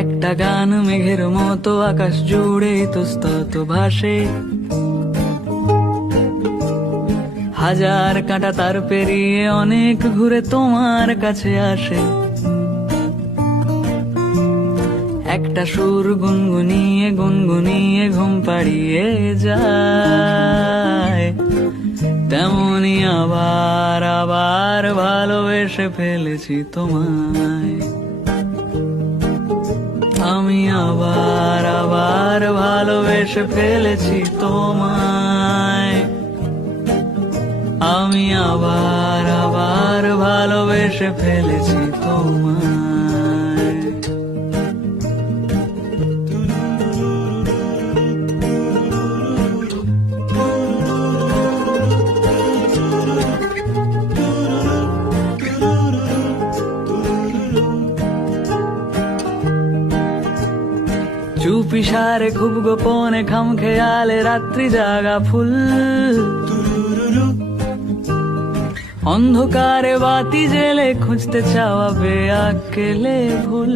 একটা গান মেঘের মতো আকাশ জুড়ে ইতস্তত ভাসে, হাজার কাঁটা তার পেরিয়ে অনেক ঘুরে তোমার কাছে আসে। একটা সুর গুনগুনিয়ে গুনগুনিয়ে ঘুম পাড়িয়ে যায়, তেমনি আবার আবার ভালোবেসে ফেলেছি তোমায়। আমি আবার আবার ভালোবেসে ফেলেছি তোমায়। আমি আবার আবার ভালোবেসে ফেলেছি তোমায়। চুপি সারে খুব গোপনে খাম খেয়ালে রাত্রি জাগা ফুল, অন্ধকারে বাতি জেলে খুঁজতে চাওয়া বেআকেলে ভুল।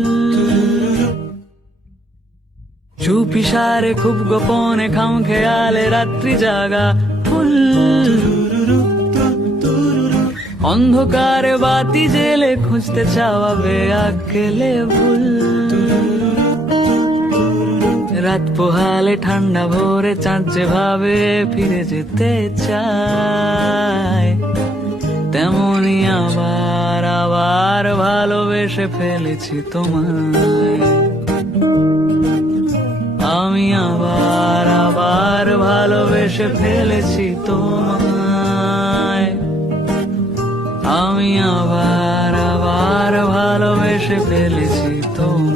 চুপি সারে খুব গোপনে খাম খেয়ালে রাত্রি জাগা ফুল, অন্ধকারে বাতি জেলে খুঁজতে চাওয়া বেআকেলে ভুল। রাত পোহালে ঠান্ডা ভোরে চাঁদ যেভাবে ফিরে যেতে চায়, তেমনি আবার আবার ভালোবেসে ফেলেছি তোমায়। আমি আবার আবার ভালোবেসে ফেলেছি তোমায়। আমি আবার আবার ভালোবেসে ফেলেছি তোমায়।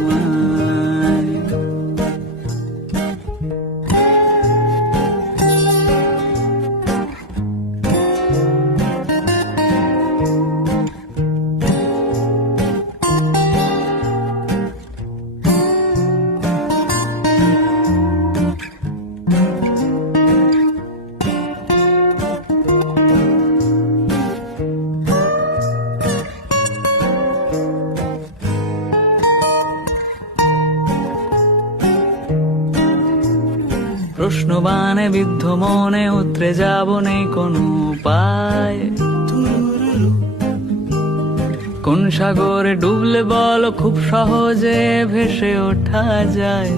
প্রশ্নবানে বিদ্ধ মনে উতরে যাব নেই কোনো উপায়। কোন সাগরে ডুবলে বলো খুব সহজে ভেসে ওঠা যায়।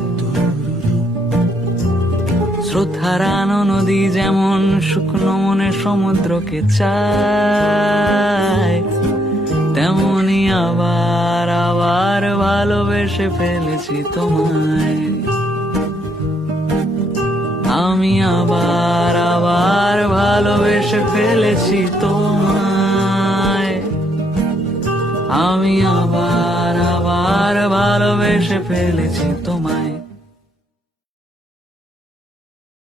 স্রোত হারানো নদী যেমন শুকনো মনে সমুদ্রকে চায়, তেমনি আবার আবার ভালোবেসে ফেলেছি তোমায়। আমি আবার আবার ভালোবেসে ফেলেছি তোমায়। আমি আবার আবার ভালোবেসে ফেলেছি তোমায়।